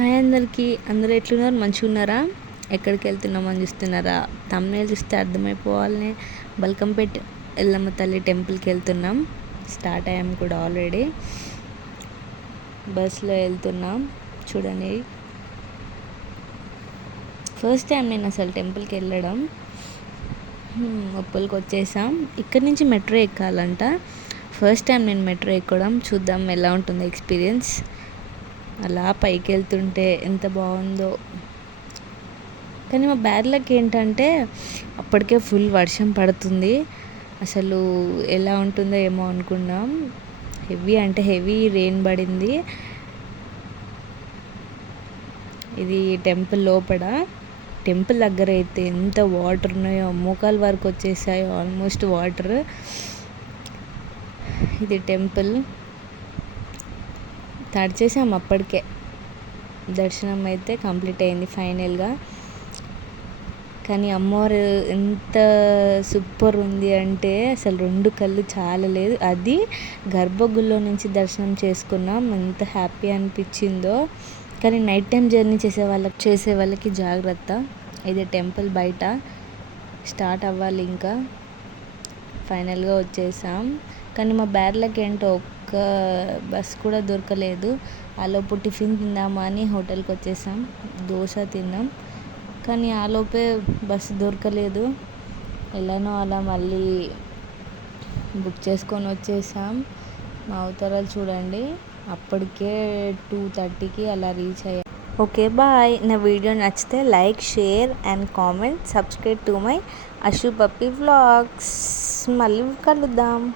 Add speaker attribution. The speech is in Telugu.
Speaker 1: హాయ్ అందరికీ. అందరూ ఎట్లున్నారు? మంచిగా ఉన్నారా ఎక్కడికి వెళ్తున్నామని చూస్తున్నారా? తమ్నేల్ చూస్తే అర్థమైపోవాలని బల్కంపేట్ ఎల్లమ్మ తల్లి టెంపుల్కి వెళ్తున్నాం. స్టార్ట్ అయ్యాం కూడా ఆల్రెడీ. బస్లో వెళ్తున్నాం. చూడండి. ఫస్ట్ టైం నేను అసలు టెంపుల్కి వెళ్ళడం. మొప్పులకి వచ్చేసాం. ఇక్కడి నుంచి మెట్రో ఎక్కాలంట. ఫస్ట్ టైం నేను మెట్రో ఎక్కడం. చూద్దాం ఎలా ఉంటుంది ఎక్స్పీరియన్స్. అలా పైకి వెళ్తుంటే ఎంత బాగుందో. కానీ మా బ్యాడ్ లక్ ఏంటంటే అప్పటికే ఫుల్ వర్షం పడుతుంది. అసలు ఎలా ఉంటుందో ఏమో అనుకున్నాం. హెవీ అంటే హెవీ రెయిన్ పడింది. ఇది టెంపుల్ లోపల. టెంపుల్ దగ్గర అయితే ఎంత వాటర్ ఉన్నాయో మోకాల వరకు వచ్చేసాయో ఆల్మోస్ట్ వాటర్. ఇది టెంపుల్. తడిచేసాం అప్పటికే. దర్శనం అయితే కంప్లీట్ అయింది ఫైనల్గా. కానీ అమ్మవారు ఎంత సూపర్ ఉంది అంటే అసలు రెండు కళ్ళు చాలా లేదు అది గర్భగుడిలో నుంచి దర్శనం చేసుకున్నాం. ఎంత హ్యాపీ అనిపించిందో. కానీ నైట్ టైం జర్నీ చేసే వాళ్ళకి చేసే వాళ్ళకి జాగ్రత్త. ఇది టెంపుల్ బయట. స్టార్ట్ అవ్వాలి ఇంకా. ఫైనల్గా వచ్చేసాం. కానీ మా బ్యాడ్లకి ఏంటో ఒక్క బస్ కూడా దొరకలేదు. ఆలోపు టిఫిన్ తిందామా అని హోటల్కి వచ్చేసాం. దోశ తిన్నాం. కానీ ఆలోపే బస్సు దొరకలేదు. ఎలానో అలా మళ్ళీ బుక్ చేసుకొని వచ్చేసాం. మా అవతారాలు చూడండి. అప్పటికే టూ థర్టీకి అలా రీచ్ అయ్యాం. Okay bye. నా వీడియో నచ్చితే like share and comment. Subscribe to my Ashu Pappi vlogs. మళ్ళీ కలుద్దాం.